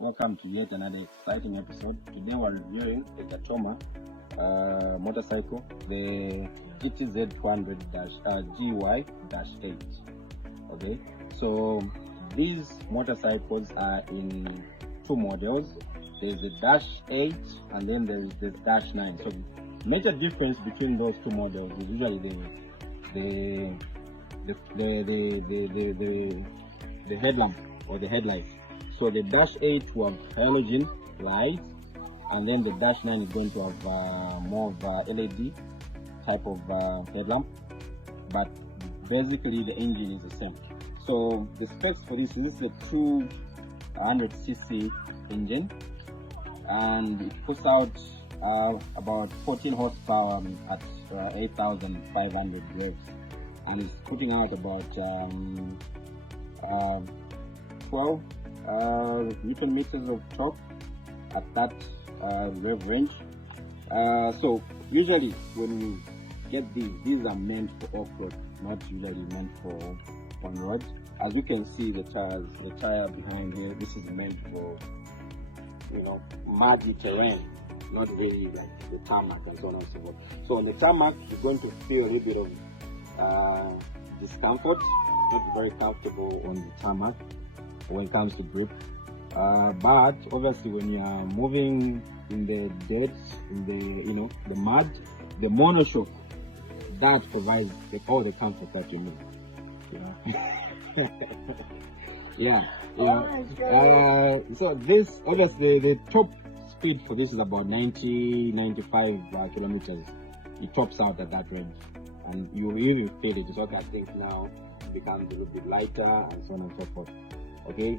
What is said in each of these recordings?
welcome to yet another exciting episode. Today we're reviewing the Gatoma motorcycle, the GTZ200-8. Okay, so these motorcycles are in two models. There's the Dash 8 and then there's the Dash 9. So major difference between those two models is usually the headlamp or the headlights. So the Dash 8 will have halogen lights, and then the Dash 9 is going to have more of LED type of headlamp, but basically the engine is the same. So the specs for this is a 200cc engine, and it puts out about 14 horsepower at 8,500 revs, and it's putting out about 12 Newton meters of torque at that rev range. So usually when you get these are meant for off-road, not usually meant for on-road. As you can see, the tire behind here, this is meant for, you know, muddy terrain, not really like the tarmac and so on and so forth. So on the tarmac, you're going to feel a little bit of discomfort, not very comfortable on the tarmac when it comes to grip. But obviously when you are moving in the dirt, in the the mud, the monoshock that provides all the comfort that you need. Yeah. So this obviously the top speed for this is about 95 kilometers. It tops out at that range, and you really feel it. So I think now it becomes a little bit lighter and so on and so forth. Okay.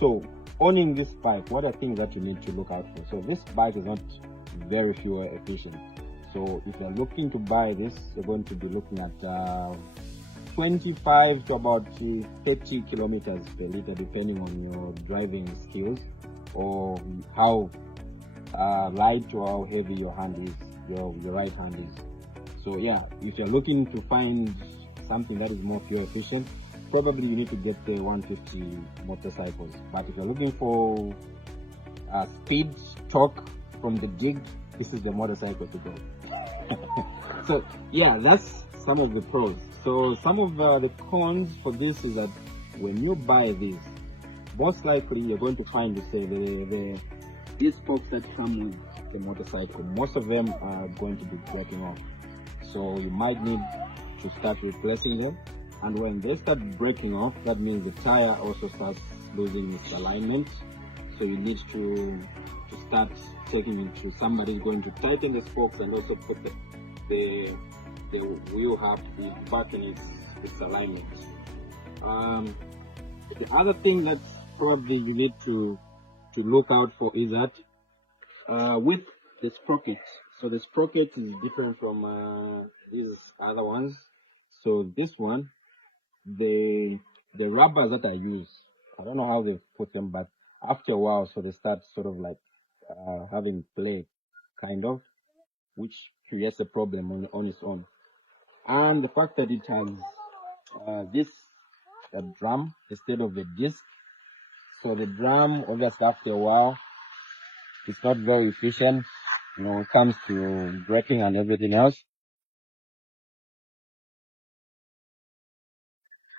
So owning this bike, what are things that you need to look out for? So this bike is not very fuel efficient. So if you're looking to buy this, you're going to be looking at 25 to about 30 kilometers per liter, depending on your driving skills or how light or how heavy your hand is, your right hand is. So yeah, if you're looking to find something that is more fuel efficient, probably you need to get the 150 motorcycles. But if you're looking for speed, torque from the dig, this is the motorcycle to go. So yeah, that's some of the pros. So some of the cons for this is that when you buy this, most likely you're going to find these spokes that come with the motorcycle, most of them are going to be breaking off. So you might need to start replacing them. And when they start breaking off, that means the tire also starts losing its alignment. So you need to start taking it to somebody going to tighten the spokes and also put the wheel hub back in its alignment. The other thing that probably you need to look out for is that with the sprocket. So the sprocket is different from these other ones. So this one, the rubbers that I use, I don't know how they put them, but after a while, so they start sort of like having play, kind of, which creates a problem on its own. And the fact that it has this drum instead of the disc, so the drum obviously after a while it's not very efficient, when it comes to braking and everything else.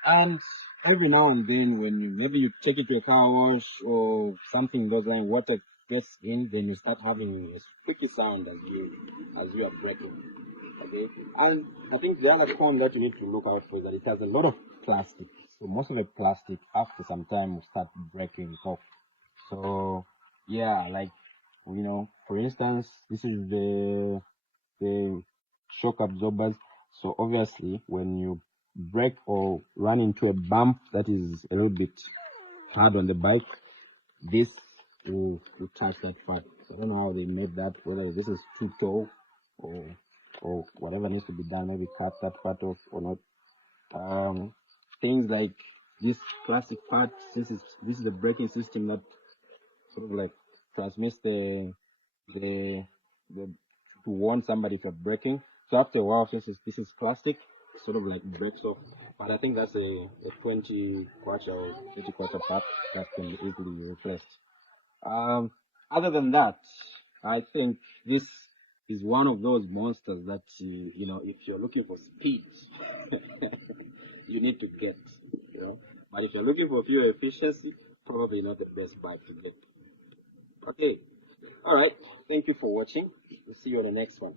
And every now and then, when maybe you take it to a car wash or something those lines, water gets in, then you start having a squeaky sound as you are braking. Okay, and I think the other con that you need to look out for is that it has a lot of plastic. So most of the plastic after some time will start breaking off. So yeah, like for instance, this is the shock absorbers. So obviously when you brake or run into a bump that is a little bit hard on the bike, this will touch that part. So I don't know how they made that, whether this is too tall or whatever needs to be done, maybe cut that part off or not. Things like this plastic part, this is the braking system that sort of like transmits the to warn somebody if you're braking. So after a while, since this is plastic, it sort of like breaks off But I think that's a 20 quarter or 30 quarter part that can be easily replaced. Other than that, I think this is one of those monsters that you know, if you're looking for speed, you need to get, you know. But if you're looking for fuel efficiency, probably not the best bike to get. Okay. All right. Thank you for watching. We'll see you on the next one.